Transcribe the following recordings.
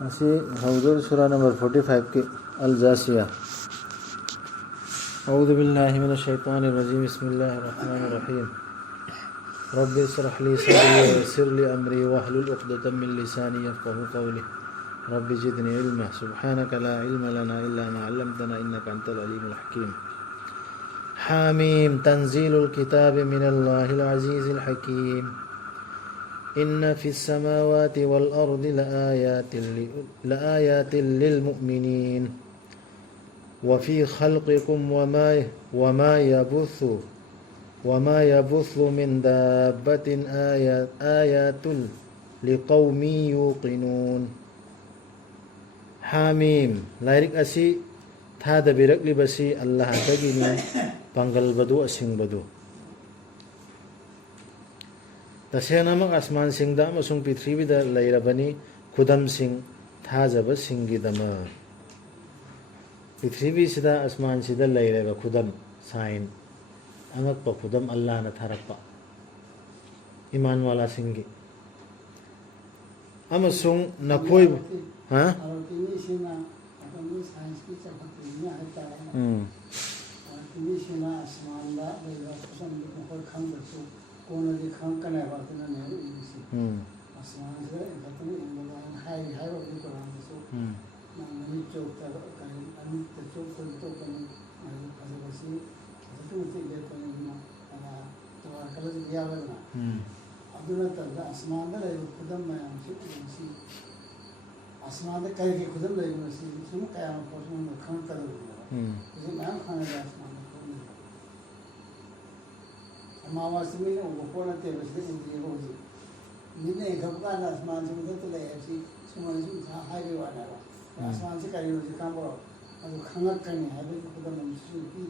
Asi Hawdur Surah number 45 ke Al-Jasiyah. A'udhu billahi minash shaitanir rajim. Bismillahir rahmanir rahim. Rabbi israh li sadri wa yassir li amri wahlul 'uqdatam min lisani yafqahu qawli. Rabbi zidni ilma. Subhanaka la ilma lana illa ma 'allamtana innaka antal alimul hakim. Hamim tanzilul kitab minallahil azizil hakim. إن في السماوات والأرض لآيات للمؤمنين وفي خلقكم وما يبث من دابة آيات لقوم يوقنون حاميم لايرك أسي تاد برك لبسي الله تجيني بانغل بدو أسين بدو तसेना मग आसमान सिंगदा अमसुंग पृथ्वीदा लैरबनी खुदम सिंग थाजबा सिंगिदमा पृथ्वी सिदा आसमान सिदा लैरबा खुदम sign अनक्पा खुदम अल्लाह ना थारक्पा ईमान वाला सिंगी अमसुंग नखोय हा कोना दी खान कने बात ना नहीं इसी आसमान से खतने इंद्रमान हाई हाई वाली कुरान से मानी चौक तक कहीं अन्य चौक तो कहीं आगे फंसे बसी तो उसे ले तो नहीं ना तो कल से दिया वाला अदुना तक आसमान का ले खुदम में हमसे इसी आसमान का कहीं के खुदम ले इसी सुन क्या हम पहुंचने में खान कर इसे नाम खाने का आसमान मावास में वो कोना ते बस के इंद्रिय हो जी निने घबका ना आसमान से उधर तो ले ऐसी सुमन से हाईवे वाला आसमान से कहीं हो जी काम करो और खाना करने हाईवे को खुदा मन से की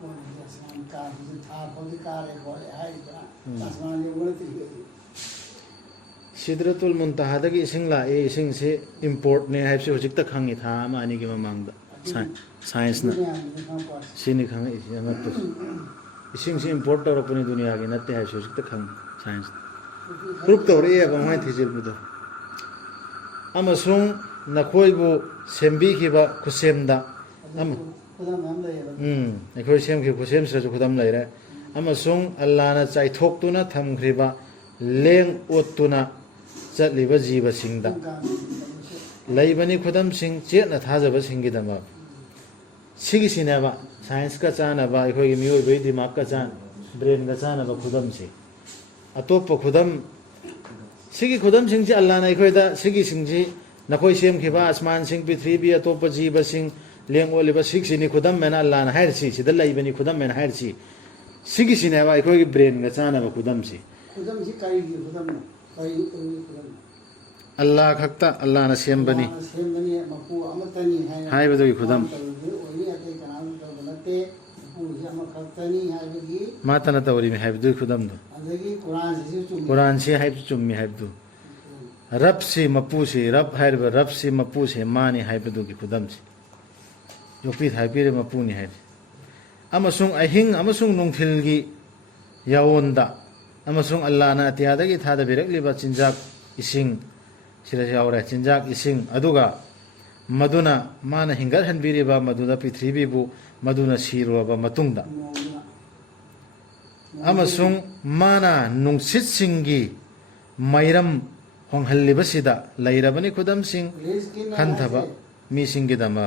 वो आसमान का जो था बहुत कार है वो है आसमान ये बोलते हैं सिदरतुल मुंतहा दगी इसिंग ला ए इसिंग से इंपोर्ट ने है से होजिक तक खंगी था मानी के मांगदा साइंस ना सिनि खंगी इसी अमत इसिंग से इंपोर्ट तौर अपनी दुनिया के नत्ते है सोच तक हम साइंस प्रूफ तौर ये बंगाई थी जिल बुदो अमसुंग नखोइबो सेम्बी खिबा खुसेमदा अम नखोइ सेम खि खुसेम सजु खुदम लैरे अमसुंग अल्लाह ना चाइथोक्तुना थमख्रिबा लेंग ओत्तुना चतलिबा जीव सिंगदा लैबनी खुदम सिंग चेतना थाजबा सिंगिदमा सिगी सिनेबा साइंस का चानबा अखोई मियोय दिमाग का चान ब्रेन का चानबा खुदम से अतोप खुदम सिगी खुदम सिंह से अल्लाह ने अखोई दा सिगी सिंह जी नखोई सेम खिबा आसमान सिंह पृथ्वी अतोप जीव सिंह लेंग ओलिबा सिग सिनी खुदम मेना अल्लाह ने हायर सी सिदा लैबनी खुदम मेना हायर सी सिगी सिनेबा अखोई ब्रेन का चानबा खुदम से कई खुदम कई खुदम अल्लाह खक्ता अल्लाह ने सेम बनी मपू अमतनी है हाय बदोई खुदम मातना तवरी में हाइबदु खुदम दो कुरान से हाइब चुम्मी हाइबदु रब से मपू से रब हाइब रब से मपू से माने हाइबदु की खुदम से जो पी हाइबीरे मपू नि हाइब अमसुंग अहिंग अमसुंग नुंगथिलगी यावोंदा अमसुंग अल्लाह ना अतियादगी थादा बिरकलिबा चिंजाक इसिंग सिरा यावरा चिंजाक इसिंग अदुगा मधुना माना हिंगर हनबीरिबा मधुदा पृथ्वीबु मधुना सिरोबा मतुंगदा अमसुंग माना नुंगसित सिंगी मैरम होंगहल्लिबसिदा लैरबनी खुदम सिंग खनथबा मी सिंगिदमा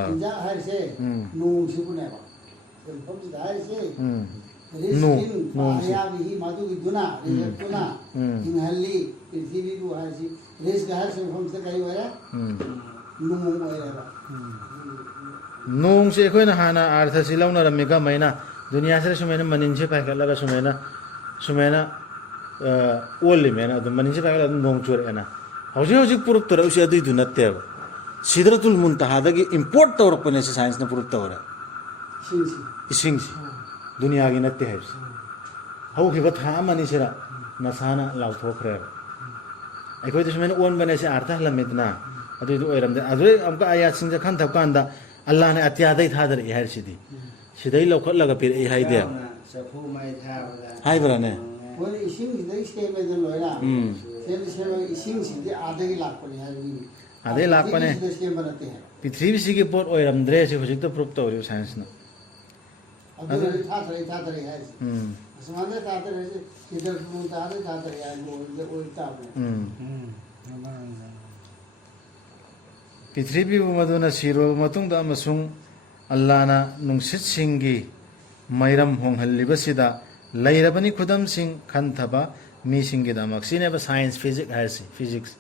नु आयाबी मादुगी दुना रिजकुना हिंगहल्ली पृथ्वीबु हासी रेस का हर संभव से कई वरा नोंग से कोई ना हाना अर्थ से लौना रमिका मैना दुनिया से सुमेना मनिन से पैक लगा सुमेना ओली मैना तो मनिन से पैक लगा नोंग चोर है ना हौजी हौजी प्रूफ तो उसे अदुई दुनत्ते है सिदरतुल मुंतहा दगी इंपोर्ट तौर पर ने साइंस ने प्रूफ तौर है इसिंग से दुनिया की नत्ते है हौ कि बथा मनि सेरा नसाना लाउ थोखरे अखोई तो सुमेना ओन बने से अर्थ हलमितना अदुई दु ओइरमदे अदुई अमका आयात सिंग खन थकांदा अल्लाह ने अत्यादई थादर इहर सिदी सिदई लौखत लगा फिर ए हाइदे हाइब्राने ꯃꯣꯏꯅ ꯏꯁꯤꯡꯁꯤꯗꯒꯤ ꯁꯦꯝꯃꯦꯗ ꯂꯣꯏꯅ ꯁꯦꯝꯃꯒ ꯏꯁꯤꯡꯁꯤꯗꯤ ꯑꯥꯗꯒꯤ ꯂꯥꯛꯄꯅꯤ ꯍꯥꯏꯕꯅꯤ ꯑꯗꯩ ꯂꯥꯛꯄꯅꯦ ꯁꯤꯗ ꯁꯦꯝꯕ ꯅꯠꯇꯦ ꯍꯥꯏꯕ ꯄ꯭ꯔꯤꯊꯤꯕꯤꯁꯤꯒꯤ ꯄꯣꯠ ꯑꯣꯏꯔꯝꯗ꯭ꯔꯦ ꯁꯤ ꯍꯧꯖꯤꯛꯇ ꯄ꯭ꯔꯨꯞ ꯇꯧꯔꯤꯕ ꯁꯥꯏꯟꯁꯅ ꯑꯗꯨꯅꯗꯤ ꯊꯥꯊꯔꯛꯏ ꯍꯥꯏꯁꯦ ꯑꯁꯨꯃꯥꯏꯅ ꯊꯥꯊꯔꯛꯏꯁꯦ ꯁꯤꯗ ꯇꯥꯗ ꯊꯥꯊꯔꯛꯏ ꯍꯥꯏꯕ ꯑꯣꯏ ꯇꯥꯕꯅꯦ ꯄ꯭ꯔꯤꯊꯤꯕꯤꯕꯨ ꯃꯗꯨꯅ ꯁꯤꯔꯕ ꯃꯇꯨꯡꯗ ꯑꯃꯁꯨꯡ ꯑꯜꯂꯥꯍꯅ ꯅꯨꯡꯁꯤꯠꯁꯤꯡꯒꯤ ꯃꯩꯔꯝ ꯍꯣꯡꯍꯜꯂꯤꯕꯁꯤꯗ ꯂꯩꯔꯕꯅꯤ ꯈꯨꯗꯝꯁꯤꯡ ꯈꯟꯊꯕ ꯃꯤꯁꯤꯡꯒꯤꯗꯃꯛ ꯁꯤꯅꯦꯕ ꯁꯥꯏꯟꯁ ꯐꯤꯖꯤꯛꯁ ꯍꯥꯏꯔꯤꯁꯤ ꯐꯤꯖꯤꯛꯁ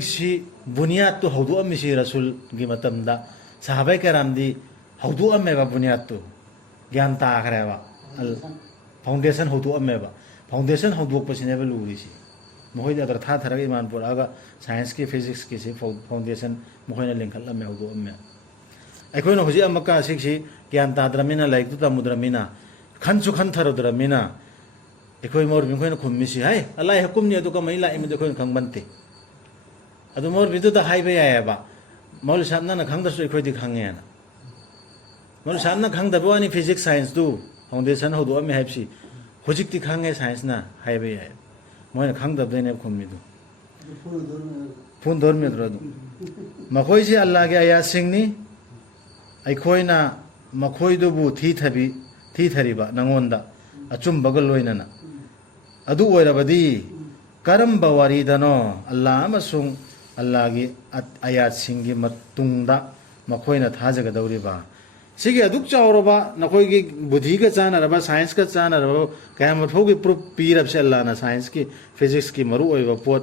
ꯁꯤ ꯕꯨꯅꯤꯌꯥꯠꯇꯨ ꯍꯧꯗꯣꯛꯑꯝꯃꯤꯁꯤ ꯔꯁꯨꯜꯒꯤ ꯃꯇꯝꯗ ꯁꯍꯥꯕꯥꯏ ꯀꯔꯥꯝꯗꯤ ꯍꯧꯗꯣꯛꯑꯝꯃꯦꯕ ꯕꯨꯅꯤꯌꯥꯠꯇꯨ ꯒ꯭ꯌꯥꯟ ꯇꯥꯈ꯭ꯔꯦꯕ ꯐꯥꯎꯟꯗꯦꯁꯟ ꯍꯧꯗꯣꯛꯑꯝꯃꯦꯕ ꯐꯥꯎꯟꯗꯦꯁꯟ ꯍꯧꯗꯣꯛꯄꯁꯤꯅꯦꯕ ꯂꯨꯔꯤꯁꯤ ꯃꯈꯣꯏꯗꯤ ꯑꯗꯨꯗ ꯊꯥꯊꯔꯒ ꯏꯃꯥꯟ ꯄꯨꯔꯛꯑꯒ ꯁꯥꯏꯟꯁꯀꯤ ꯐꯤꯖꯤꯛꯁꯀꯤꯁꯤ ꯐꯥꯎꯟꯗꯦꯁꯟ ꯃꯈꯣꯏꯅ ꯂꯤꯡꯈꯠꯂꯝꯃꯦ ꯍꯧꯗꯣꯛꯑꯝꯃꯦ ꯑꯩꯈꯣꯏꯅ ꯍꯧꯖꯤꯛ ꯑꯃꯨꯛꯀ ꯁꯤꯁꯤ ꯒ꯭ꯌꯥꯟ ꯇꯥꯗ꯭ꯔꯕꯅꯤꯅ ꯂꯥꯏꯔꯤꯛꯇꯨ ꯇꯝꯃꯨꯗ꯭ꯔꯕꯅꯤ나 ꯈꯟꯁꯨ ꯈꯟꯊꯔꯨꯗ꯭ꯔꯕꯅꯤꯅ ꯑꯩꯈꯣꯏ ꯃꯧꯔꯨꯕꯤ ꯑꯩꯈꯣꯏꯅ ꯈꯨꯝꯃꯤꯁꯤ ꯍꯥꯏ ꯑꯜꯂꯥꯍ ꯍꯨꯀꯨꯝꯅꯤ ꯑꯗꯨ ꯀꯃꯥꯏꯅ ꯂꯥꯛꯏꯃꯤꯗ ꯑꯩꯈꯣꯏꯅ ꯈꯪꯕꯟꯇꯦ ꯑꯗꯨ ꯃꯧꯔꯨꯕꯤꯗꯨꯗ ꯍꯥꯏꯕ ꯌꯥꯏꯑꯕ ꯃꯧꯂꯤ ꯁꯥꯍꯕ ꯅꯪꯅ ꯈꯪꯗ꯭ꯔꯁꯨ ꯑꯩꯈꯣꯏꯗꯤ ꯈꯪꯉꯦꯅ ꯃꯧꯂꯤ ꯁꯥꯍꯕꯅ ꯈꯪꯗꯕ ꯋꯥꯅꯤ ꯐꯤꯖꯤꯛꯁ ꯁꯥꯏꯟꯁꯇꯨ ꯐꯥꯎꯟꯗꯦꯁꯟ ꯍꯧꯗꯣꯛꯑꯝꯃꯦ ꯍꯥꯏꯕꯁꯤ ꯍꯧꯖꯤꯛꯇꯤ ꯈꯪꯉꯦ ꯁꯥꯏꯟꯁꯅ ꯍꯥꯏꯕ ꯌꯥꯏ ꯃꯣꯏꯅ ꯈꯪꯗꯕꯗꯩꯅꯦꯕ ꯈꯨꯝꯃꯤꯗꯨ ꯐꯨꯟ ꯙꯣꯔꯃꯤꯌꯗ꯭ꯔꯣ ꯑꯗꯨ ꯃꯈꯣꯏꯁꯤ ꯑꯜꯂꯥꯍꯒꯤ ꯑꯌꯥꯁꯤꯡꯅꯤ ꯑꯩꯈꯣꯏꯅ ꯃꯈꯣꯏꯗꯨꯕꯨ ꯊꯤꯊꯔꯤꯕ ꯅꯪꯉꯣꯟꯗ ꯑꯆꯨꯝꯕꯒ ꯂꯣꯏꯅꯅ ꯑꯗꯨ ꯑꯣꯏꯔꯕꯗꯤ ꯀꯔꯝꯕ ꯋꯥꯔꯤꯗꯅꯣ ꯑꯜꯂꯥꯍ ꯑꯃꯁꯨꯡ ꯑꯜꯂꯥꯍꯒꯤ ꯑꯌꯥꯠꯁꯤꯡꯒꯤ ꯃꯇꯨꯡꯗ ꯃꯈꯣꯏꯅ ꯊꯥꯖꯒꯗꯧꯔꯤꯕ ꯁꯤꯒꯤ ꯑꯗꯨꯛ ꯆꯥꯎꯔꯕ ꯅꯈꯣꯏꯒꯤ ꯕꯨꯙꯤꯒ ꯆꯥꯟꯅꯔꯕ ꯁꯥꯏꯟꯁꯀ ꯆꯥꯟꯅꯔꯕ ꯀꯌꯥꯃꯊꯧꯒꯤ ꯄ꯭ꯔꯨꯞ ꯄꯤꯔꯕꯁꯦ ꯑꯜꯂꯥꯍꯅ ꯁꯥꯏꯟꯁꯀꯤ ꯐꯤꯖꯤꯛꯁꯀꯤ ꯃꯔꯨꯑꯣꯏꯕ ꯄꯣꯠ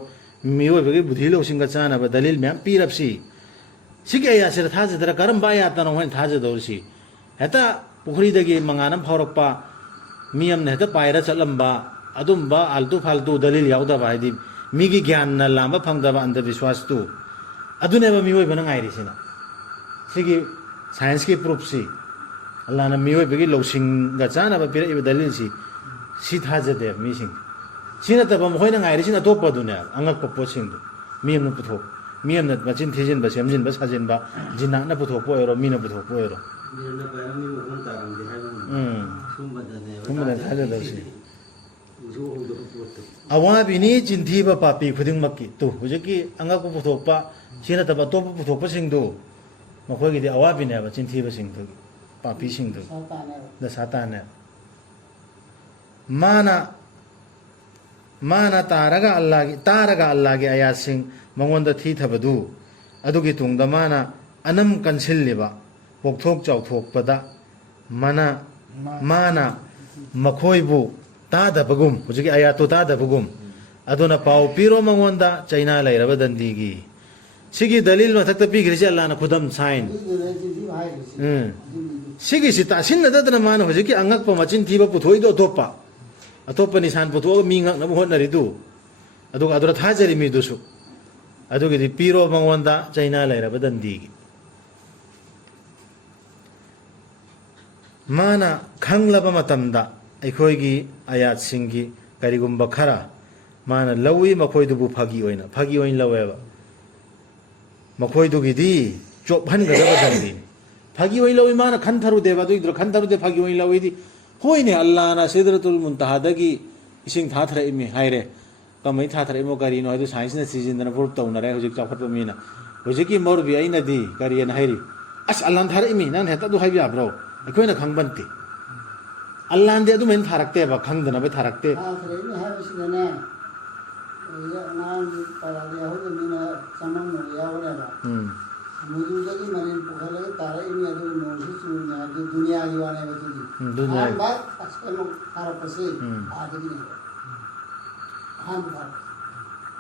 ꯃꯤꯑꯣꯏꯕꯒꯤ ꯕꯨꯙꯤ ꯂꯧꯁꯤꯡꯒ ꯆꯥꯟꯅꯕ ꯗꯂꯤꯜ ꯃꯌꯥꯝ ꯄꯤꯔꯕꯁꯤ ꯁꯤꯒꯤ ꯑꯌꯥꯠꯁꯤꯗ ꯊꯥꯖꯗ꯭ꯔ ꯀꯔꯝꯕ ꯑꯌꯥꯠꯇꯅꯣ ꯃꯣꯏꯅ ꯊꯥꯖꯗꯧꯔꯤꯁꯤ ꯍꯦꯛꯇ ꯄꯨꯈ꯭ꯔꯤꯗꯒꯤ ꯃꯉꯥꯟ ꯑꯃ ꯐꯥꯎꯔꯛꯄ ꯃꯤ ꯑꯃꯅ ꯍꯦꯛꯇ ꯄꯥꯏꯔ ꯆꯠꯂꯝꯕ ꯑꯗꯨꯝꯕ ꯑꯥꯜꯇꯨ ꯐꯥꯜꯇꯨ ꯗꯂꯤꯜ ꯌꯥꯎꯗꯕ ꯍꯥꯏꯗꯤ ꯃꯤꯒꯤ ꯒ꯭ꯌꯥꯟꯅ ꯂꯥꯝꯕ ꯐꯪꯗꯕ ꯑꯟꯙꯕꯤꯁ꯭ꯋꯥꯁꯇꯨ ꯑꯗꯨꯅꯦꯕ ꯃꯤꯑꯣꯏꯕꯅ ꯉꯥꯏꯔꯤꯁꯤꯅ ꯁꯤꯒꯤ ꯁꯥꯏꯟꯁꯀꯤ ꯄ꯭ꯔꯨꯐꯁꯤ ꯑꯜꯂꯥꯍꯅ ꯃꯤꯑꯣꯏꯕꯒꯤ ꯂꯧꯁꯤꯡꯒ ꯆꯥꯅꯕ ꯄꯤꯔꯛꯏꯕ ꯗꯂꯤꯜꯁꯤ ꯁꯤ ꯊꯥꯖꯗꯦꯕ ꯃꯤꯁꯤꯡ ꯁꯤ ꯅꯠꯇꯕ ꯃꯈꯣꯏꯅ ꯉꯥꯏꯔꯤꯁꯤꯅ ꯑꯇꯣꯞꯄꯗꯨꯅꯦꯕ ꯑꯉꯛꯄ ꯄꯣꯠꯁꯤꯡꯗꯨ ꯃꯤ ꯑꯃꯅ ꯄꯨꯊꯣꯛ ꯃꯤ ꯑꯃꯅ ꯃꯆꯤꯟ ꯊꯤꯖꯤꯟꯕ ꯁꯦꯝꯖꯤꯟꯕ ꯁꯥꯖꯤꯟꯕ ꯖꯤꯟꯅꯥꯠꯅ ꯄꯨꯊꯣꯛꯄ ꯑꯣꯏꯔꯣ ꯃꯤꯅ ꯄꯨꯊꯣꯛꯄ ꯑꯣꯏꯔꯣ ꯁꯨꯝꯕꯗ ꯊꯥꯖꯗꯕꯁꯤ ꯑꯋꯥꯕꯤꯅꯤ ꯆꯤꯟꯊꯤꯕ ꯄꯥꯄꯤ ꯈꯨꯗꯤꯡꯃꯛꯀꯤ ꯇꯨ ꯍꯧꯖꯤꯛꯀꯤ ꯑꯉꯛꯄ ꯄꯨꯊꯣꯛꯄ ꯁꯤ ꯅꯠꯇꯕ ꯑꯇꯣꯞꯄ ꯄꯨꯊꯣꯛꯄꯁꯤꯡꯗꯨ ꯃꯈꯣꯏꯒꯤꯗꯤ ꯑꯋꯥꯕꯤꯅꯦꯕ ꯆꯤꯟꯊꯤꯕꯁꯤꯡꯗꯨꯒꯤ ꯄꯥꯄꯤꯁꯤꯡꯗꯨ ꯗꯁꯥꯇꯥꯅꯦ ꯃꯥꯅ ꯇꯥꯔꯒ ꯑꯜꯂꯥꯍꯒꯤ ꯑꯌꯥꯠꯁꯤꯡ ꯃꯉꯣꯟꯗ ꯊꯤꯊꯕꯗꯨ ꯑꯗꯨꯒꯤ ꯇꯨꯡꯗ ꯃꯥꯅ ꯑꯅꯝ ꯀꯟꯁꯤꯜꯂꯤꯕ ꯄꯣꯛꯊꯣꯛ ꯆꯥꯎꯊꯣꯛꯄꯗ ꯃꯥꯅ ꯃꯈꯣꯏꯕꯨ ꯇꯥꯗꯕꯒꯨꯝ ꯍꯧꯖꯤꯛꯀꯤ ꯑꯌꯥꯠꯇꯨ ꯇꯥꯗꯕꯒꯨꯝ ꯑꯗꯨꯅ ꯄꯥꯎ ꯄꯤꯔꯣ ꯃꯉꯣꯟꯗ ꯆꯩꯅꯥ ꯂꯩꯔꯕ ꯗꯟꯗꯤꯒꯤ ꯁꯤꯒꯤ ꯗꯂꯤꯜ ꯃꯊꯛꯇ ꯄꯤꯈ꯭ꯔꯤꯁꯦ ꯑꯜꯂꯥꯍꯅ ꯈꯨꯗꯝ ꯁꯥꯏꯟ ꯁꯤꯒꯤꯁꯤ ꯇꯥꯁꯤꯟꯅꯗꯗꯅ ꯃꯥꯅ ꯍꯧꯖꯤꯛꯀꯤ ꯑꯉꯛꯄ ꯃꯆꯤꯟ ꯊꯤꯕ ꯄꯨꯊꯣꯛꯏꯗꯣ ꯑꯇꯣꯞꯄ ꯅꯤꯁꯥꯟ ꯄꯨꯊꯣꯛꯑꯒ ꯃꯤ ꯉꯛꯅꯕ ꯍꯣꯠꯅꯔꯤꯗꯨ ꯑꯗꯨꯒ ꯑꯗꯨꯗ ꯊꯥꯖꯔꯤ ꯃꯤꯗꯨꯁꯨ ꯑꯗꯨꯒꯤꯗꯤ ꯄꯤꯔꯣ ꯃꯉꯣꯟꯗ ꯆꯩꯅꯥ ꯂꯩꯔꯕ ꯗꯟꯗꯤꯒꯤ ꯃꯥꯅ ꯈꯪꯂꯕ ꯃꯇꯝꯗ ꯑꯩꯈꯣꯏꯒꯤ ꯑꯌꯥꯠꯁꯤꯡꯒꯤ ꯀꯔꯤꯒꯨꯝꯕ ꯈꯔ ꯃꯥꯅ ꯂꯧꯏ ꯃꯈꯣꯏꯗꯨꯕꯨ ꯐꯥꯒꯤ ꯑꯣꯏꯅ ꯂꯧꯋꯦꯕ ꯃꯈꯣꯏꯗꯨꯒꯤꯗꯤ ꯆꯣꯞꯍꯟꯒꯗꯕ ꯗꯟꯗꯤꯅꯤ ꯐꯥꯒꯤ ꯑꯣꯏꯅ ꯂꯧꯏ ꯃꯥꯅ ꯈꯟꯊꯔꯨꯗꯦꯕ ꯑꯗꯨꯒꯤꯗꯨ ꯈꯟꯊꯔꯨꯗꯦ ꯐꯥꯒꯤ ꯑꯣꯏꯅ ꯂꯧꯏꯗꯤ ꯍꯣꯏꯅꯦ ꯑꯜꯂꯥꯍꯅ ꯁꯤꯗ꯭ꯔꯥꯇꯨꯜ ꯃꯨꯟꯇꯍꯥꯗꯒꯤ ꯏꯁꯤꯡ ꯊꯥꯊꯔꯛꯏꯃꯤ ꯍꯥꯏꯔꯦ ꯀꯃꯥꯏꯅ ꯊꯥꯊꯔꯛꯏꯃꯣ ꯀꯔꯤꯅꯣ ꯍꯥꯏꯗꯨ ꯁꯥꯏꯟꯁꯅ ꯊꯤꯖꯤꯟꯗꯅ ꯄ꯭ꯔꯨꯞ ꯇꯧꯅꯔꯦ ꯍꯧꯖꯤꯛ ꯆꯥꯎꯈꯠꯄ ꯃꯤꯅ ꯍꯧꯖꯤꯛꯀꯤ ꯃꯧꯔꯨꯕꯤ ꯑꯩꯅꯗꯤ ꯀꯔꯤꯅ ꯍꯥꯏꯔꯤ ꯑꯁ ꯑꯜꯂꯥꯍꯅ ꯊꯥꯔꯛꯏꯃꯤ ꯅꯪ ꯍꯦꯛꯇ ꯑꯗꯨ ꯍꯥꯏꯕ ꯌꯥꯕ꯭ꯔꯣ ꯑꯩꯈꯣꯏꯅ ꯈꯪꯕꯟꯇꯦ ꯑꯜꯂꯥꯍꯅꯗꯤ ꯑꯗꯨꯃꯥꯏꯅ ꯊꯥꯔꯛꯇꯦꯕ ꯈꯪꯗꯅꯕ ꯊꯥꯔꯛꯇꯦ ꯊꯥꯊꯔꯛꯏꯅꯤ ꯍꯥꯏꯕꯁꯤꯗꯅꯦ ꯑꯉꯥꯡꯒꯤ ꯄꯔꯥꯗ ꯌꯥꯎꯍꯧꯗꯕꯅꯤꯅ ꯆꯃꯝꯅꯕ ꯌꯥꯎꯔꯦꯕ ꯃꯗꯨꯗꯒꯤ ꯃꯅꯤꯟ ꯄꯨꯈꯠꯂꯒ ꯇꯥꯔꯛꯏꯅꯤ ꯑꯗꯨꯒ ꯅꯣꯡꯁꯤ ꯆꯨꯔꯤꯅꯤ ꯍꯥꯏꯕꯗꯤ ꯗꯨꯅꯤꯌꯥꯒꯤ ꯋꯥꯅꯦꯕ ꯑꯗꯨꯗꯤ ꯑꯍꯥꯟꯕ ꯑꯁꯦꯡꯕ ꯊꯥꯔꯛꯄꯁꯤ ꯑꯥꯗꯒꯤꯅꯦꯕ ꯑꯍꯥꯟꯕ ꯊꯥꯔꯛꯄꯁꯤ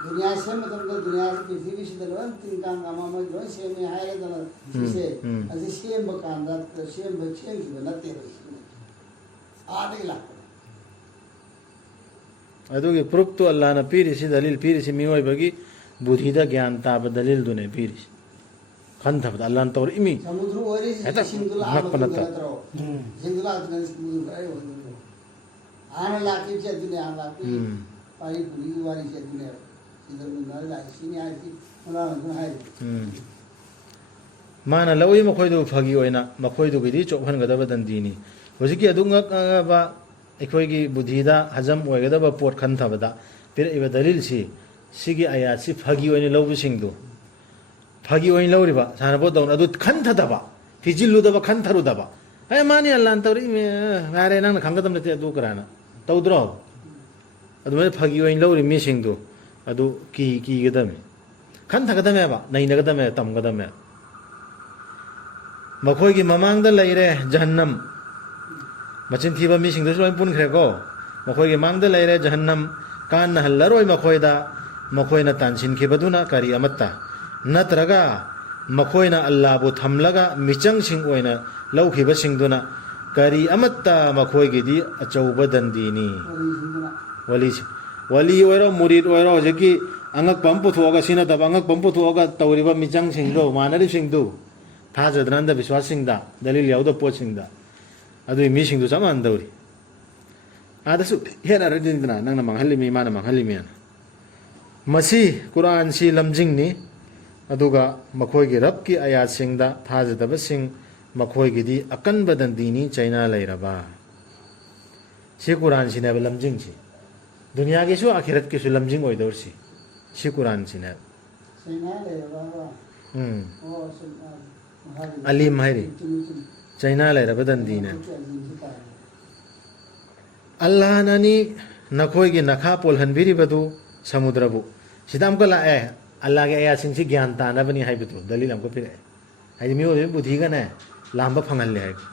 ꯗꯨꯅꯤꯌꯥ ꯁꯦꯝꯕ ꯃꯇꯝꯗ ꯗꯨꯅꯤꯌꯥꯁꯤ ꯄ꯭ꯔꯤꯊꯤꯕꯤꯁꯤꯗ ꯂꯣꯏ ꯇꯤꯟꯀꯥꯡ ꯑꯃ ꯂꯣꯏ ꯁꯦꯝꯃꯦ ꯍꯥꯏꯔꯗꯅ ꯁꯤꯁꯦ ꯑꯁꯤ ꯁꯦꯝꯕ ꯀꯥꯟꯗ ꯁꯦꯝꯈꯤꯕ ꯅꯠꯇꯦꯕ ꯑꯥꯗꯒꯤ ꯂꯥꯛꯄ ꯑꯗꯨꯒꯤ ꯄ꯭ꯔꯨꯞꯇꯨ ꯑꯜꯂꯥꯍꯅ ꯄꯤꯔꯤꯁꯤ ꯗꯂꯤꯜ ꯄꯤꯔꯤꯁꯤ ꯃꯤꯑꯣꯏꯕꯒꯤ ꯕꯨꯙꯤꯗ ꯒ꯭ꯌꯥꯟ ꯇꯥꯕ ꯗꯂꯤꯜꯗꯨꯅꯦ ꯄꯤꯔꯤꯁꯤ ꯈꯟꯊꯕꯗ ꯑꯜꯂꯥꯍꯅ ꯇꯧꯔꯛꯏꯃꯤ ꯁꯃꯨꯗ꯭ꯔ ꯑꯣꯏꯔꯤꯁꯤ ꯏꯁꯤꯡꯗꯨ ꯂꯥꯛꯄ ꯅꯠꯇ꯭ꯔꯣ ꯏꯁꯤꯡꯗꯨ ꯂꯥꯛꯇꯅ ꯁꯃꯨꯗ꯭ꯔ ꯀꯔꯤ ꯑꯣꯏꯗꯣꯏꯅꯣ ꯍꯥꯟꯅ ꯂꯥꯛꯈꯤꯕꯁꯦ ꯑꯗꯨꯅꯦ ꯍꯥꯟꯅ ꯂꯥꯛꯄꯤ ꯄꯥꯔꯤ ꯄꯨꯔꯤꯒꯤ ꯋꯥꯔꯤꯁꯦ ꯑꯗꯨꯅꯦꯕ ꯁꯤꯗ ꯃꯨꯟꯅꯔ ꯂꯥꯛꯏ ꯁꯤꯅꯤ ꯍꯥꯏꯁꯤ ꯃꯅꯥꯅ ꯍꯥꯏꯔꯤ ꯃꯥꯅ ꯂꯧꯏ ꯃꯈꯣꯏꯗꯨ ꯐꯥꯒꯤ ꯑꯣꯏꯅ ꯃꯈꯣꯏꯗꯨꯒꯤꯗꯤ ꯆꯣꯞꯍꯟꯒꯗꯕ ꯗꯟꯗꯤꯅꯤ ꯍꯧꯖꯤꯛꯀꯤ ꯑꯗꯨ ꯉꯛꯑꯕ ꯑꯩꯈꯣꯏꯒꯤ ꯕꯨꯙꯤꯗ ꯍꯖꯝ ꯑꯣꯏꯒꯗꯕ ꯄꯣꯠ ꯈꯟꯊꯕꯗ ꯄꯤꯔꯛꯏꯕ ꯗꯂꯤꯜꯁꯤ ꯁꯤꯒꯤ ꯑꯌꯥꯠꯁꯤ ꯐꯥꯒꯤ ꯑꯣꯏꯅ ꯂꯧꯕꯁꯤꯡꯗꯨ ꯐꯥꯒꯤ ꯑꯣꯏꯅ ꯂꯧꯔꯤꯕ ꯁꯥꯟꯅꯄꯣꯠ ꯇꯧꯅ ꯑꯗꯨ ꯈꯟꯊꯗꯕ ꯊꯤꯖꯤꯜꯂꯨꯗꯕ ꯈꯟꯊꯔꯨꯗꯕ ꯑꯦ ꯃꯥꯅꯤ ꯑꯜꯂꯥꯍꯅ ꯇꯧꯔꯤ ꯌꯥꯔꯦ ꯅꯪꯅ ꯈꯪꯒꯗꯕ ꯅꯠꯇꯦ ꯑꯗꯨ ꯀꯔꯥꯅ ꯇꯧꯗ꯭ꯔꯣ ꯑꯗꯨꯃꯥꯏꯅ ꯐꯥꯒꯤ ꯑꯣꯏꯅ ꯂꯧꯔꯤ ꯃꯤꯁꯤꯡꯗꯨ ꯑꯗꯨ ꯀꯤꯒꯗꯝꯃꯤ ꯈꯟꯊꯒꯗꯝꯃꯦꯕ ꯅꯩꯅꯒꯗꯝꯃꯦ ꯇꯝꯒꯗꯝꯃꯦ ꯃꯈꯣꯏꯒꯤ ꯃꯃꯥꯡꯗ ꯂꯩꯔꯦ ꯖꯍꯟꯅꯝ ꯃꯆꯤꯟ ꯊꯤꯕ ꯃꯤꯁꯤꯡꯗꯨꯁꯨ ꯂꯣꯏ ꯄꯨꯟꯈ꯭ꯔꯦꯀꯣ ꯃꯈꯣꯏꯒꯤ ꯃꯥꯡꯗ ꯂꯩꯔꯦ ꯖꯍꯟꯅꯝ ꯀꯥꯟꯅꯍꯜꯂꯔꯣꯏ ꯃꯈꯣꯏꯗ ꯃꯈꯣꯏꯅ ꯇꯥꯟꯁꯤꯟꯈꯤꯕꯗꯨꯅ ꯀꯔꯤ ꯑꯃꯠꯇ ꯅꯠꯇ꯭ꯔꯒ ꯃꯈꯣꯏꯅ ꯑꯜꯂꯥꯍꯕꯨ ꯊꯝꯂꯒ ꯃꯤꯆꯪꯁꯤꯡ ꯑꯣꯏꯅ ꯂꯧꯈꯤꯕꯁꯤꯡꯗꯨꯅ ꯀꯔꯤ ꯑꯃꯠꯇ ꯃꯈꯣꯏꯒꯤꯗꯤ ꯑꯆꯧꯕ ꯗꯟꯗꯤꯅꯤ ꯋꯥꯂꯤ ꯑꯣꯏꯔꯣ ꯃꯨꯔꯤꯠ ꯑꯣꯏꯔꯣ ꯍꯧꯖꯤꯛꯀꯤ ꯑꯉꯛꯄ ꯑꯃ ꯄꯨꯊꯣꯛꯑꯒ ꯁꯤ ꯅꯠꯇꯕ ꯑꯉꯛꯄ ꯑꯃ ꯄꯨꯊꯣꯛꯑꯒ ꯇꯧꯔꯤꯕ ꯃꯤꯆꯪꯁꯤꯡꯗꯣ ꯃꯥꯟꯅꯔꯤꯕꯁꯤꯡꯗꯨ ꯊꯥꯖꯗꯅ ꯑꯟꯙ ꯕꯤꯁ꯭ꯋꯥꯁꯁꯤꯡꯗ ꯗꯂꯤꯜ ꯌꯥꯎꯗꯕ ꯄꯣꯠꯁꯤꯡꯗ ꯑꯗꯨꯒꯤ ꯃꯤꯁꯤꯡꯗꯨ ꯆꯞ ꯃꯥꯟꯅꯗꯧꯔꯤ ꯑꯥꯗꯁꯨ ꯍꯦꯠꯅꯔꯗꯤꯗꯅ ꯅꯪꯅ ꯃꯥꯡꯍꯜꯂꯤꯃꯤ ꯃꯥꯅ ꯃꯥꯡꯍꯜꯂꯤꯃꯤꯅ ꯃꯁꯤ ꯀꯨꯔꯥꯟꯁꯤ ꯂꯝꯖꯤꯡꯅꯤ ꯑꯗꯨꯒ ꯃꯈꯣꯏꯒꯤ ꯔꯕꯀꯤ ꯑꯌꯥꯠꯁꯤꯡꯗ ꯊꯥꯖꯗꯕꯁꯤꯡ ꯃꯈꯣꯏꯒꯤꯗꯤ ꯑꯀꯟꯕ ꯗꯟꯗꯤꯅꯤ ꯆꯩꯅꯥ ꯂꯩꯔꯕ ꯁꯤ ꯀꯨꯔꯥꯟꯁꯤꯅꯦꯕ ꯂꯝꯖꯤꯡꯁꯤ ꯗꯨꯅꯤꯌꯥꯒꯤꯁꯨ ꯑꯈꯤꯔꯠꯀꯤꯁꯨ ꯂꯝꯖꯤꯡ ꯑꯣꯏꯗꯧꯔꯤꯁꯤ ꯁꯤ ꯀꯨꯔꯥꯟꯁꯤꯅꯦꯕ ꯑꯂꯤꯝ ꯍꯥꯏꯔꯤ ꯆꯩꯅꯥ ꯂꯩꯔꯕ ꯗꯟꯗꯤꯅꯦ ꯑꯜꯂꯥꯍꯅꯅꯤ ꯅꯈꯣꯏꯒꯤ ꯅꯈꯥ ꯄꯣꯜꯍꯟꯕꯤꯔꯤꯕꯗꯨ ꯁꯃꯨꯗ꯭ꯔꯕꯨ ꯁꯤꯗ ꯑꯃꯨꯛꯀ ꯂꯥꯛꯑꯦ ꯑꯜꯂꯥꯍꯒꯤ ꯑꯌꯥꯠꯁꯤꯡꯁꯤ ꯒ꯭ꯌꯥꯟ ꯇꯥꯅꯕꯅꯤ ꯍꯥꯏꯕꯗꯨ ꯗꯂꯤꯜ ꯑꯃꯨꯛꯀ ꯄꯤꯔꯛꯑꯦ ꯍꯥꯏꯗꯤ ꯃꯤꯑꯣꯏꯕꯒꯤ ꯕꯨꯙꯤꯒꯅꯦ ꯂꯥꯝꯕ ꯐꯪꯍꯜꯂꯦ ꯍꯥꯏꯕ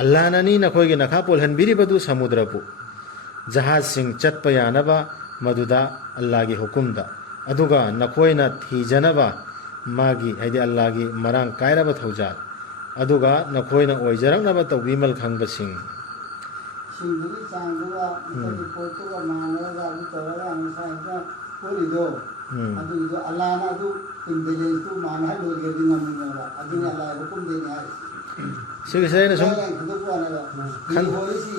ꯑꯜꯂꯥꯍꯅꯅꯤ ꯅꯈꯣꯏꯒꯤ ꯅꯈꯥ ꯄꯣꯜꯍꯟꯕꯤꯔꯤꯕꯗꯨ ꯁꯃꯨꯗ꯭ꯔꯕꯨ ꯖꯍꯥꯖꯁꯤꯡ ꯆꯠꯄ ꯌꯥꯅꯕ ꯃꯗꯨꯗ ꯑꯜꯂꯥꯍꯒꯤ ꯍꯨꯀꯨꯝꯗ ꯑꯗꯨꯒ ꯅꯈꯣꯏꯅ ꯊꯤꯖꯅꯕ ꯃꯥꯒꯤ ꯍꯥꯏꯗꯤ ꯑꯜꯂꯥꯍꯒꯤ ꯃꯔꯥꯡ ꯀꯥꯏꯔꯕ ꯊꯧꯖꯥꯜ ꯑꯗꯨꯒ ꯅꯈꯣꯏꯅ ꯑꯣꯏꯖꯔꯛꯅꯕ ꯇꯧꯕꯤꯃꯜ ꯈꯪꯕꯁꯤꯡ ꯁꯤꯡꯗꯨꯒꯤ ꯆꯥꯡꯗꯨꯒ ꯃꯈꯣꯏꯒꯤ ꯄꯣꯠꯇꯨꯒ ꯃꯥꯟꯅꯔꯒ ꯑꯗꯨ ꯇꯧꯔꯒ ꯉꯁꯥꯏ ꯄꯣꯠꯂꯤꯗꯣ ꯑꯗꯨꯒꯤꯗꯣ ꯑꯜꯂꯥꯍꯅ ꯑꯗꯨ ꯏꯟꯇꯦꯂꯤꯖꯦꯟꯁꯇꯨ ꯃꯥꯟꯅꯍꯜꯂꯣꯏꯒꯦꯗꯤ ꯉꯝꯃꯤꯅꯦꯕ ꯑꯗꯨꯅꯤ ꯑꯜꯂꯥꯍꯒꯤ ꯍꯨꯀꯨꯝꯗꯩꯅꯤ ꯍꯥꯏ ꯁꯤꯒꯤꯁꯦ ꯑꯩꯅ ꯁꯨꯝ ꯍꯣꯏꯁꯤ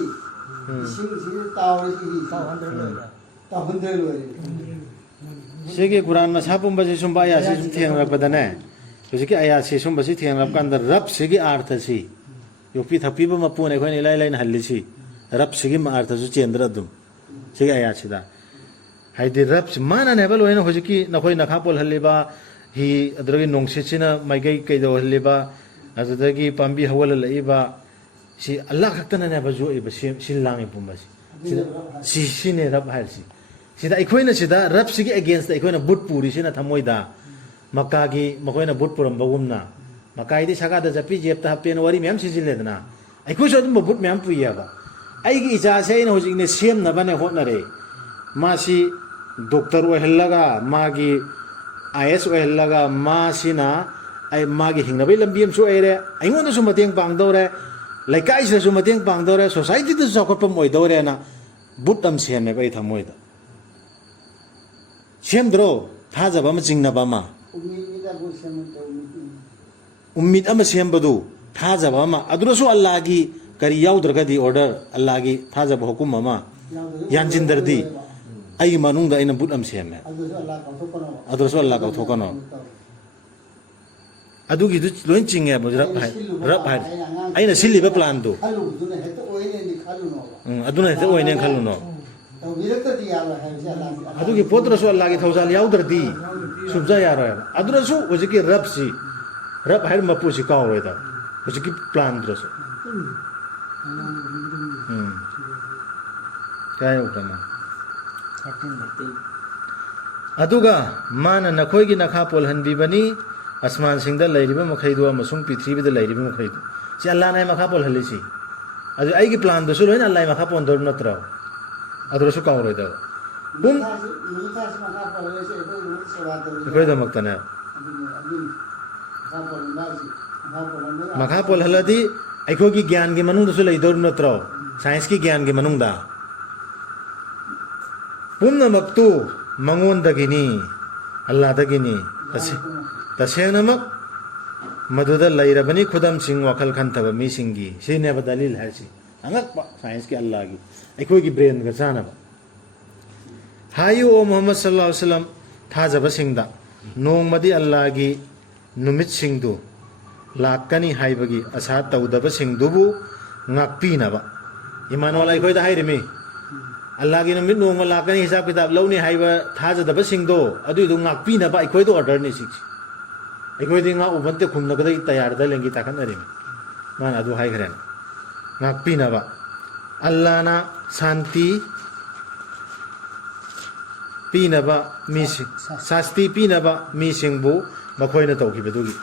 ꯏꯁꯤꯡꯁꯤ ꯇꯥꯎꯔꯤꯁꯤ ꯇꯥꯎꯍꯟꯗ꯭ꯔ ꯂꯣꯏꯔꯦ ꯁꯤꯒꯤ ꯀꯨꯔꯥꯟ ꯃꯁꯥ ꯄꯨꯝꯕꯁꯤ ꯁꯨꯝꯕ ꯑꯌꯥꯠꯁꯤ ꯁꯨꯝ ꯊꯦꯡꯅꯔꯛꯄꯗꯅꯦ ꯍꯧꯖꯤꯛꯀꯤ ꯑꯌꯥꯠꯁꯤ ꯁꯨꯝꯕꯁꯤ ꯊꯦꯡꯅꯔꯛꯄ ꯀꯥꯟꯗ ꯔꯕꯁꯤꯒꯤ ꯑꯥꯔꯊꯁꯤ ꯌꯣꯛꯄꯤ ꯊꯛꯄꯤꯕ ꯃꯄꯨꯅ ꯑꯩꯈꯣꯏꯅ ꯏꯂꯥꯏ ꯂꯥꯏꯅ ꯍꯜꯂꯤꯁꯤ ꯔꯕꯁꯤꯒꯤ ꯑꯥꯔꯊꯁꯨ ꯆꯦꯟꯗ꯭ꯔ ꯑꯗꯨꯝ ꯁꯤꯒꯤ ꯑꯌꯥꯠꯁꯤꯗ ꯍꯥꯏꯗꯤ ꯔꯕꯁꯤ ꯃꯥꯅꯅꯦꯕ ꯂꯣꯏꯅ ꯍꯧꯖꯤꯛꯀꯤ ꯅꯈꯣꯏ ꯅꯈꯥ ꯄꯣꯜꯍꯜꯂꯤꯕ ꯍꯤ ꯑꯗꯨꯗꯒꯤ ꯅꯨꯡꯁꯤꯠꯁꯤꯅ ꯃꯥꯏꯀꯩ ꯀꯩꯗꯧꯍꯜꯂꯤꯕ ꯑꯗꯨꯗꯒꯤ ꯄꯥꯝꯕꯤ ꯍꯧꯒꯠꯍꯜꯂꯛꯏꯕ ꯁꯤ ꯑꯜꯂꯥꯍ ꯈꯛꯇꯅꯅꯦꯕ ꯌꯣꯛꯏꯕ ꯁꯤꯜ ꯂꯥꯡꯉꯤ ꯄꯨꯝꯕꯁꯤ ꯁꯤꯅꯦ ꯔꯕ ꯍꯥꯏꯔꯤꯁꯤ ꯁꯤꯗ ꯑꯩꯈꯣꯏꯅ ꯁꯤꯗ ꯔꯕꯁꯤꯒꯤ ꯑꯦꯒꯦꯟꯁꯇ ꯑꯩꯈꯣꯏꯅ ꯕꯨꯠ ꯄꯨꯔꯤꯁꯤꯅ ꯊꯃꯣꯏꯗ ꯃꯛꯀꯥꯒꯤ ꯃꯈꯣꯏꯅ ꯕꯨꯠ ꯄꯨꯔꯝꯕꯒꯨꯝꯅ ꯃꯛꯀꯥꯒꯤꯗꯤ ꯁꯒꯥꯗ ꯆꯠꯄꯤ ꯖꯦꯞꯇ ꯍꯥꯞꯄꯦꯅ ꯋꯥꯔꯤ ꯃꯌꯥꯝ ꯁꯤꯖꯤꯜꯂꯦꯗꯅ ꯑꯩꯈꯣꯏꯁꯨ ꯑꯗꯨꯝꯕ ꯕꯨꯠ ꯃꯌꯥꯝ ꯄꯨꯏꯌꯦꯕ ꯑꯩꯒꯤ ꯏꯆꯥꯁꯦ ꯑꯩꯅ ꯍꯧꯖꯤꯛꯅꯦ ꯁꯦꯝꯅꯕꯅꯦ ꯍꯣꯠꯅꯔꯦ ꯃꯥꯁꯤ ꯗꯣꯛꯇꯔ ꯑꯣꯏꯍꯜꯂꯒ ꯃꯥꯒꯤ IAS ꯑꯣꯏꯍꯜꯂꯒ ꯃꯥꯁꯤꯅ ꯑꯩ ꯃꯥꯒꯤ ꯍꯤꯡꯅꯕꯒꯤ ꯂꯝꯕꯤ ꯑꯃꯁꯨ ꯑꯣꯏꯔꯦ ꯑꯩꯉꯣꯟꯗꯁꯨ ꯃꯇꯦꯡ ꯄꯥꯡꯗꯧꯔꯦ ꯂꯩꯀꯥꯏꯁꯤꯗꯁꯨ ꯃꯇꯦꯡ ꯄꯥꯡꯗꯧꯔꯦ ꯁꯣꯁꯥꯏꯇꯤꯗꯁꯨ ꯆꯥꯎꯈꯠꯄ ꯑꯣꯏꯗꯧꯔꯦꯅ ꯕꯨꯠ ꯑꯃ ꯁꯦꯝꯃꯦꯕ ꯑꯩ ꯊꯃꯣꯏꯗ ꯁꯦꯝꯗ꯭ꯔꯣ ꯊꯥꯖꯕ ꯑꯃ ꯆꯤꯡꯅꯕ ꯑꯃ ꯎꯝꯃꯤꯠ ꯑꯃ ꯁꯦꯝꯕꯗꯨ ꯊꯥꯖꯕ ꯑꯃ ꯑꯗꯨꯅꯁꯨ ꯑꯜꯂꯥꯍꯒꯤ ꯀꯔꯤ ꯌꯥꯎꯗ꯭ꯔꯒꯗꯤ ꯑꯣꯔꯗꯔ ꯑꯜꯂꯥꯍꯒꯤ ꯊꯥꯖꯕ ꯍꯨꯀꯨꯝ ꯑꯃ ꯌꯥꯟꯁꯤꯟꯗ꯭ꯔꯗꯤ ꯑꯩꯒꯤ ꯃꯅꯨꯡꯗ ꯑꯩꯅ ꯕꯨꯠ ꯑꯃ ꯁꯦꯝꯃꯦ ꯑꯗꯨꯁꯨ ꯑꯜꯂꯥꯍ ꯀꯥꯎꯊꯣꯛꯀꯅꯣ ꯑꯗꯨꯒꯤꯗꯨ ꯂꯣꯏ ꯆꯤꯡꯉꯦꯕ ꯔꯕ ꯍꯥꯏ ꯑꯩꯅ ꯁꯤꯜꯂꯤꯕ ꯄ꯭ꯂꯥꯟꯗꯨ ꯑꯗꯨꯅ ꯍꯦꯛꯇ ꯑꯣꯏꯅꯦꯅ ꯈꯜꯂꯨꯅꯣ ꯑꯗꯨꯒꯤ ꯄꯣꯠꯇꯨꯅꯁꯨ ꯑꯜꯂꯥꯍꯒꯤ ꯊꯧꯖꯥꯜ ꯌꯥꯎꯗ꯭ꯔꯗꯤ ꯁꯨꯡꯖ ꯌꯥꯔꯣꯏꯕ ꯑꯗꯨꯅꯁꯨ ꯍꯧꯖꯤꯛꯀꯤ ꯔꯕꯁꯤ ꯔꯕ ꯍꯥꯏꯔꯤꯕ ꯃꯄꯨꯁꯤ ꯀꯥꯎꯔꯣꯏꯗꯕ ꯍꯧꯖꯤꯛꯀꯤ ꯄ꯭ꯂꯥꯟꯗꯨꯗꯁꯨ ꯀꯌꯥ ꯌꯧꯈ꯭ꯔꯃ ꯑꯗꯨꯒ ꯃꯥꯅ ꯅꯈꯣꯏꯒꯤ ꯅꯈꯥ ꯄꯣꯜꯍꯟꯕꯤꯕꯅꯤ ꯑꯁꯃꯥꯟꯁꯤꯡꯗ ꯂꯩꯔꯤꯕ ꯃꯈꯩꯗꯨ ꯑꯃꯁꯨꯡ ꯄ꯭ꯔꯤꯊꯤꯕꯤꯗ ꯂꯩꯔꯤꯕ ꯃꯈꯩꯗꯨ ꯁꯤ ꯑꯜꯂꯥꯍꯅ ꯃꯈꯥ ꯄꯣꯜꯍꯜꯂꯤꯁꯤ ꯑꯗꯨ ꯑꯩꯒꯤ ꯄ꯭ꯂꯥꯟꯗꯨꯁꯨ ꯂꯣꯏꯅ ꯑꯜꯂꯥꯍ ꯃꯈꯥ ꯄꯣꯟꯗꯧꯔꯤꯕ ꯅꯠꯇ꯭ꯔꯣ ꯑꯗꯨꯁꯨ ꯀꯥꯎꯔꯣꯏꯗꯕ ꯑꯩꯈꯣꯏꯗꯃꯛꯇꯅꯦ ꯃꯈꯥ ꯄꯣꯜꯍꯜꯂꯗꯤ ꯑꯩꯈꯣꯏꯒꯤ ꯒ꯭ꯌꯥꯟꯒꯤ ꯃꯅꯨꯡꯗꯁꯨ ꯂꯩꯗꯧꯔꯤꯕ ꯅꯠꯇ꯭ꯔꯣ ꯁꯥꯏꯟꯁꯀꯤ ꯒ꯭ꯌꯥꯟꯒꯤ ꯃꯅꯨꯡꯗ ꯄꯨꯝꯅꯃꯛꯇꯨ ꯃꯉꯣꯟꯗꯒꯤꯅꯤ ꯑꯜꯂꯥꯍꯗꯒꯤꯅꯤ ꯇꯁꯦꯡꯅꯃꯛ ꯃꯗꯨꯗ ꯂꯩꯔꯕꯅꯤ ꯈꯨꯗꯝꯁꯤꯡ ꯋꯥꯈꯜ ꯈꯟꯊꯕ ꯃꯤꯁꯤꯡꯒꯤ ꯁꯤꯅꯦꯕ ꯗꯂꯤꯜ ꯍꯥꯏꯔꯤꯁꯤ ꯑꯉꯛꯄ ꯁꯥꯏꯟꯁꯀꯤ ꯑꯜꯂꯥꯍꯒꯤ ꯑꯩꯈꯣꯏꯒꯤ ꯕ꯭ꯔꯦꯟꯒ ꯆꯥꯅꯕ ꯍꯥꯏꯌꯨ ꯑꯣ ꯃꯨꯍꯝꯃꯗ ꯁꯜꯂꯜꯂꯥꯍꯨ ꯑꯂꯩꯍꯤ ꯋꯁꯜꯂꯝ ꯊꯥꯖꯕꯁꯤꯡꯗ ꯅꯣꯡꯃꯗꯤ ꯑꯜꯂꯥꯍꯒꯤ ꯅꯨꯃꯤꯠꯁꯤꯡꯗꯨ ꯂꯥꯛꯀꯅꯤ ꯍꯥꯏꯕꯒꯤ ꯑꯁꯥ ꯇꯧꯗꯕꯁꯤꯡꯗꯨꯕꯨ ꯉꯥꯛꯄꯤꯅꯕ इमानुअल अखोइदा हाइरिमी अल्लाह की नुमित नोंग लाकनी हिसाब किताब लौनी हाइबा थाजदब सिंगदो अदुइदो ngakpinaba अखोइदो ऑर्डर नि सिक्स अखोइदि nga ubante khumnagदै तैयार दा लेंगी ताखनरिमी मान अदु हाइखरेन ngakpinaba अल्लाह ना शांति पीनबा मीसिंग शास्ति पीनबा मीसिंगबु मखोइना तौखिबदुगी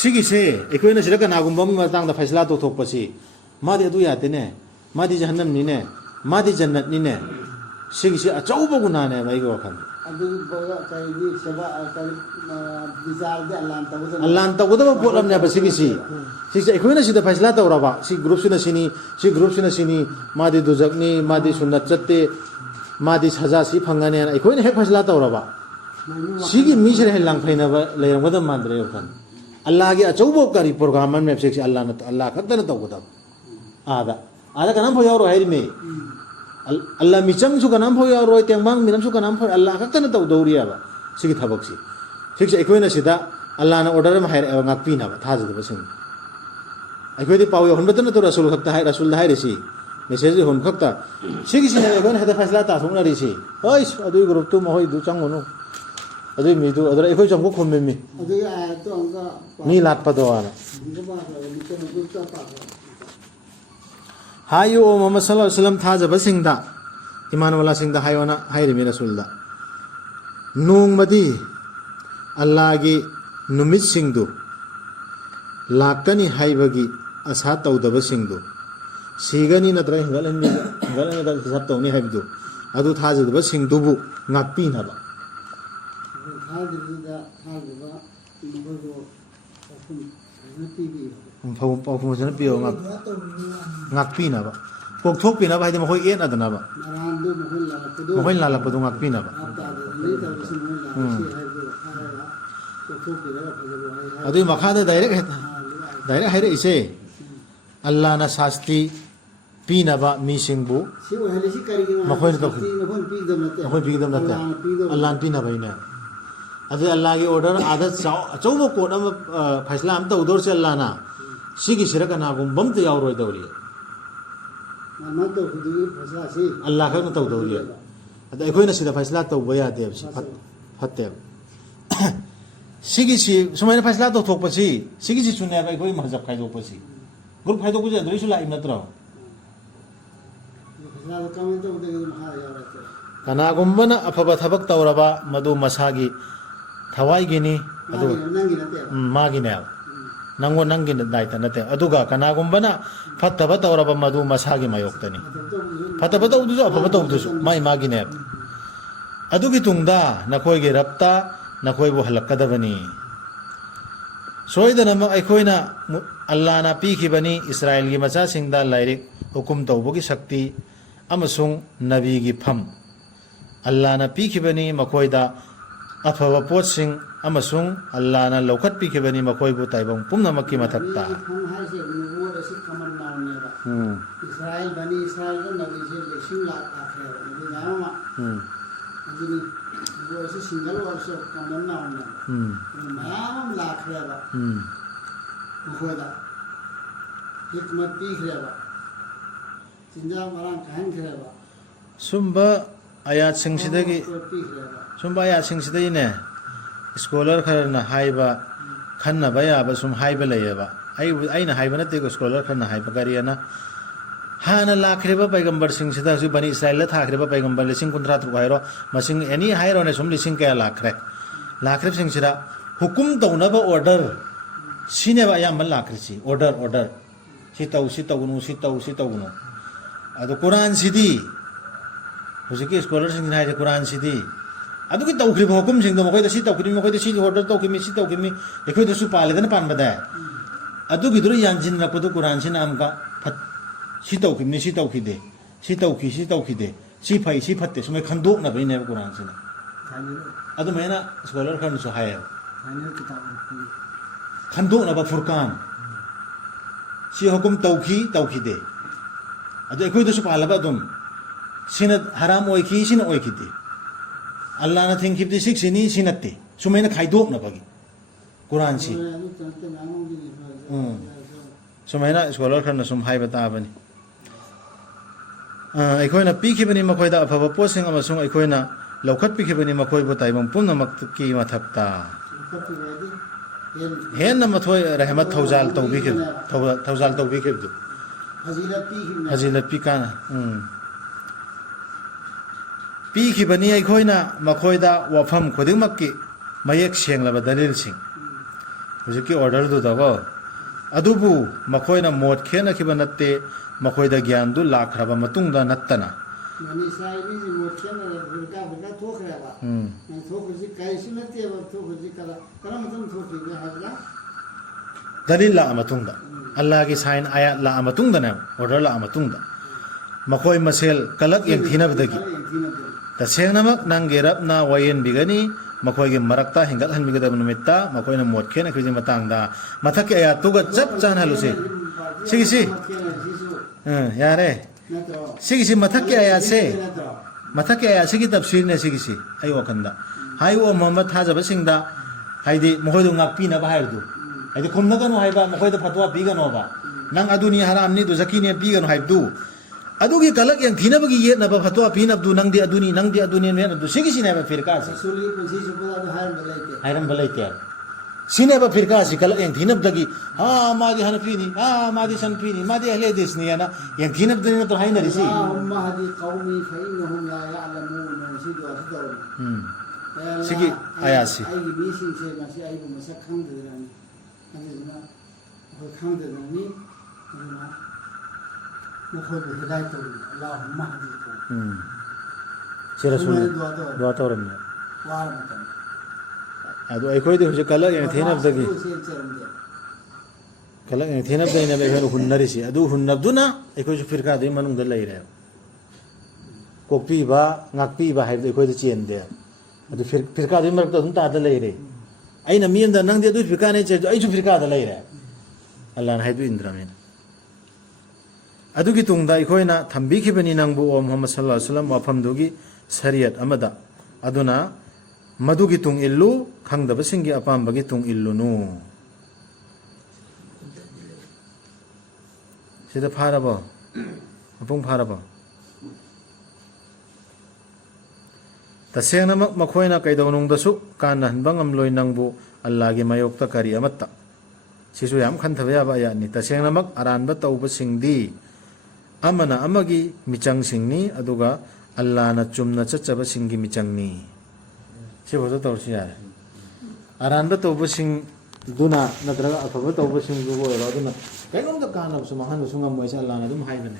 सिगिसे एकोइना सिरा कनागुम्बा मी मतंग दा फैसला तोथोकपसि मादि अदु यातेने मादि जहन्नम निने मादि जन्नत निने सिगिसे अचौबा गुनाने माइगो वखन अदु बगा काइदि सेवा काइ विचार दे अल्लाह तौगदब पोलमने बसिगिसि सिसे एकोइना सिदा फैसला तौराबा सि ग्रुप सिना सिनी मादि दुजकनी मादि सुन्नत चत्ते मादि सजा सि फंगने एकोइना हेक फैसला तौराबा सिगी मिसरे हेलांग फैनाबा लेरंगदम मांद्रे वखन अल्लाह की अचौबो करी प्रोग्राम में से अल्लाह खतन तौगदब आदा कनाम फो यारो हैरि में अल्लाह मिचम सु कनाम फो यारो तेंबांग मिनम सु कनाम फो अल्लाह खतन तौदौरियाबा सिगी थबकसि सिक्से एकोइना सिदा अल्लाह ना ऑर्डर में हाइर ngakpinaba थाजदब सिंग अखोइदि पाव होनबतन तो रसूल खक्ता है रसूल हाइरिसि मेसेज होन खक्ता सिगी सिने एकोइना हेदा फैसला ता थोंनारिसि ओइस अदुइ ग्रुप तु महoi दु चंगोनु अदुइ मिदु अदर एखोइ चंगो खोमेमि अदु आ तो अंगा मी लाटपदो आना निगबा निकन गुता पा हायो मोहम्मद सल्लल्लाहु अलैहि वसल्लम थाजब सिंगदा इमानुअल्ला सिंगदा हायोना हाइरिमि रसूलदा नोंगमदि अल्लाह की नुमित सिंगदु लाकनी हाइबगी आशा तौदब सिंगदु सिगनी नत्र हिंगलनि हिसाब तौनी हाइबदु अदु थाजदब सिंगदुबु ngakpinaba थाजदुदा थाजबा नबगो अखुम नतिबि पाउफुमसन पियो ngakpinaba पोक्थोकपिनaba हाइदि मखोइ एन अदनaba नारांदु मखोइ लालपदु ngakpinaba अदुइ मखादा डायरेक्ट हाइरे इसे अल्लाह ना शास्ति पीनबा मीसिंगबु मखोइ तौखि मखोइ पिगदम नते अल्लाह पीनबा इने अदुइ अल्लाह की ऑर्डर आदा अचौबो कोट अम फैसला हम तौदोर से अल्लाह ना सिगी सिरा कनागुम बमते यावरोय दौरि अल्लाह खन तौदौरि अदा एखोइना सिदा फैसला तौबा यादे फत्ते सिगिसी सुमाइना फैसला तो थोकपसी सिगिसी सुने बा कोई महजब खाइदोपसी ग्रुप खाइदोपसी अदुइसु लाइ नत्रो कनागुम्बना अफबा थबक तौरबा मदु मसागी थवाइगिनी अदु मागिने नंगो नंगी दायित्व नते अदुगा कनागुम्बना फत्तबा तौरबा मदु मसागी मायोक्तनी फत्तबा तौदुसु अफबा तौदुसु माइ मागिने अदुगी तुंगदा नखोइगे रप्ता नखोइबु हलक्कदबनी सोइदनमक अखोइना अल्लाह ना पीखिबनी इस्राएल की मचा सिंगदा लाइरिक हुकुम तौबगी शक्ति अमसुंग नबी की फम अल्लाह ना पीखिबनी मखोइदा अफब पोटसिंग अमसुंग अल्लाह ना लौखत पीखिबनी मखोइबु ताइबंग पुमनमक की मथक्ता इस्राएल बनी इस्राएल का नबी से लेशिंग लाख आखिर नबी नामा अजनी वो ऐसे सिंगल वर्ष कमन ना होना नाम लाख रेबा मखोदा हिकमत पीख रेबा चिंजा मरान कहन रेबा सुंबा आयात सिंगसिदगी सुंबा आयात सिंगसिदगी ने स्कॉलर खरना हाइबा खन्ना बयाबा सुम हाइबा लयबा आइना हाइबा नते को स्कॉलर खन्ना हाइबा करियाना हाना लाखरेबा पैगंबर सिंगसिदा सु बनी इस्राएल थाखरेबा पैगंबर लिसिंग 13 हाइरो मसिंग एनी हाइरो ने सुम लिसिंग कया लाखरे सिंगसिदा हुकुम तौनबा ऑर्डर सिनेबा याम लाखरेसी ऑर्डर सितौगुनु अदो कुरान सिदी हुजिकी स्कॉलर सिंग हाइजे कुरान सिदी अदुकी तौखरिबा हुकुम सिंग मखोइदा सि तौखरि मखोइदा सि ऑर्डर तौखिमि सि तौखिमि एखोइदसु पालेदन पानबदा अदुगी दुर यानजिन रपदु कुरान सिन आमका सी तौखिमि सी तौखिदे सी तौखिदे सी फै सी फत्ते सुमै खंदोकना बइने कुरान सिन अदु मैना स्कॉलर खन सु हाय खंदोकना बा फुरकान सी हुकुम तौखिदे अदु एखोइदसु पालबा दुम सिना हराम ओइखि सिना ओइखिदे अल्लाह ना थिंकिबदि सिक्सिनी सिनत्ते सुमैना खाइदोकना बगी कुरान सी सुमैना स्कॉलर खन सुम हाइबा ताबनी ꯑꯩꯈꯣꯏꯅ ꯄꯤꯈꯤꯕꯅꯤ ꯃꯈꯣꯏꯗ ꯑꯐꯕ ꯄꯣꯠꯁꯤꯡ ꯑꯃꯁꯨꯡ ꯑꯩꯈꯣꯏꯅ ꯂꯧꯈꯠꯄꯤꯈꯤꯕꯅꯤ ꯃꯈꯣꯏꯕꯨ ꯇꯥꯏꯕꯪ ꯄꯨꯝꯅꯃꯛꯀꯤ ꯃꯊꯛꯇ ꯍꯦꯟꯅ ꯃꯊꯣꯏ ꯔꯍꯃꯠ ꯊꯧꯖꯥꯜ ꯇꯧꯕꯤꯈꯤꯕꯗꯨ ꯐꯖꯤꯂꯠ ꯄꯤꯀꯥꯅ ꯄꯤꯈꯤꯕꯅꯤ ꯑꯩꯈꯣꯏꯅ ꯃꯈꯣꯏꯗ ꯋꯥꯐꯝ ꯈꯨꯗꯤꯡꯃꯛꯀꯤ ꯃꯌꯦꯛ ꯁꯦꯡꯂꯕ ꯗꯂꯤꯜꯁꯤꯡ ꯍꯧꯖꯤꯛꯀꯤ ꯑꯣꯔꯗꯔꯗꯨꯗꯀꯣ ꯑꯗꯨꯕꯨ ꯃꯈꯣꯏꯅ ꯃꯣꯠ ꯈꯦꯠꯅꯈꯤꯕ ꯅꯠꯇꯦ ꯃꯈꯣꯏꯗ ꯒ꯭ꯌꯥꯟꯗꯨ ꯂꯥꯛꯈ꯭ꯔꯕ ꯃꯇꯨꯡꯗ ꯅꯠꯇꯅ ꯗꯂꯤꯜ ꯂꯥꯛꯑ ꯃꯇꯨꯡꯗ ꯑꯜꯂꯥꯍꯒꯤ ꯁꯥꯏꯟ ꯑꯌꯥꯠ ꯂꯥꯛꯑ ꯃꯇꯨꯡꯗꯅꯦ ꯑꯣꯔꯗꯔ ꯂꯥꯛꯑ ꯃꯇꯨꯡꯗ ꯃꯈꯣꯏ ꯃꯁꯦꯜ ꯀꯂꯛ ꯌꯦꯡꯊꯤꯅꯕꯗꯒꯤ ꯇꯁꯦꯡꯅꯃꯛ ꯅꯪꯒꯤ ꯔꯕꯅ ꯋꯥꯌꯦꯟꯕꯤꯒꯅꯤ ꯃꯈꯣꯏꯒꯤ ꯃꯔꯛꯇ ꯍꯦꯟꯒꯠꯍꯟꯕꯤꯒꯗꯕ ꯅꯨꯃꯤꯠꯇ ꯃꯈꯣꯏꯅ ꯃꯣꯠ ꯈꯦꯠꯅꯈꯤꯕꯒꯤ ꯃꯇꯥꯡꯗ ꯃꯊꯛꯀꯤ ꯑꯌꯥꯠꯇꯨꯒ ꯆꯞ ꯆꯥꯅ ꯍꯜꯂꯨꯁꯤ ꯁꯤꯒꯤꯁꯤ ꯌꯥꯔꯦ ꯁꯤꯒꯤꯁꯤ ꯃꯊꯛꯀꯤ ꯑꯌꯥꯠꯁꯤꯒꯤ ꯇꯞꯁꯤꯔꯅꯦ ꯁꯤꯒꯤꯁꯤ ꯑꯩ ꯋꯥꯈꯟꯗ ꯍꯥꯏꯌꯣ ꯃꯣꯍꯝꯃꯗ ꯊꯥꯖꯕꯁꯤꯡꯗ ꯍꯥꯏꯗꯤ ꯃꯈꯣꯏꯗꯨ ꯉꯥꯛꯄꯤꯅꯕ ꯍꯥꯏꯕꯗꯨ ꯍꯥꯏꯗꯤ ꯈꯨꯝꯅꯒꯅꯨ ꯍꯥꯏꯕ ꯃꯈꯣꯏꯗ ꯐꯠꯋꯥ ꯄꯤꯒꯅꯣꯕ ꯅꯪ ꯑꯗꯨꯅꯤ ꯍꯔꯥꯝꯅꯤ ꯑꯗꯨ ꯖꯀꯤꯅꯤ ꯄꯤꯒꯅꯨ ꯍꯥꯏꯕꯗꯨ ꯑꯗꯨꯒꯤ ꯀꯂꯛ ꯌꯦꯡꯊꯤꯅꯕꯒꯤ ꯌꯦꯠꯅꯕ ꯐꯠꯋꯥ ꯄꯤꯅꯕꯗꯨ ꯅꯪꯗꯤ ꯑꯗꯨꯅꯤ ꯌꯦꯠꯅꯕꯗꯨ ꯁꯤꯒꯤꯁꯤꯅꯦꯕ ꯐꯤꯔꯀꯥꯁꯤ ꯍꯥꯏꯔꯝꯕ ꯂꯩꯇꯦ ꯁꯤꯅꯦꯕ ꯐꯤꯔꯀꯥꯁꯤ ꯀꯂꯛ ꯌꯦꯡꯊꯤꯅꯕꯗꯒꯤ 마디 하나피니 마디 산피니 마디 알레디스니야나 양티납들이 또 하이나리지 시기 아야시 시라sul 도와 떠오릅니다. 아도 아이코이도 이제 갈라게 되나보다기 갈라게 되나보다이나 매번 훈나리시 아도 훈납두나 아이코이도 피르카도 이만웅들 레이래 kokpiba ngakpiba haibdo aikoida chende adu firka du marakta dum ta da leire aina miyanda nangde du firka ne che ai chu firka da leire allah na haidu indramen adugi tungda aikoina thambi khibani nangbu o muhammad sallallahu alaihi wasallam wafam dugi sariyat amada aduna madugi tung illu khangdaba singi apam bagi tung illu nu sida pharaba apung pharaba तसेंगनमक मखोइना कैदौनुंगदसु कानहनबा ngamloi nangbu Allah gi mayokta kari amatta sisu yam khanthabe aba yani तसेंगनमक aranba tauba singdi amana amagi michang singni aduga Allah na chumna chachaba singi michangni sibodo tawsi yare aranba tauba sing duna natraga afaba tauba sing du go ro duna kainong da kana su mahan su ngam moisa Allah na dum haibane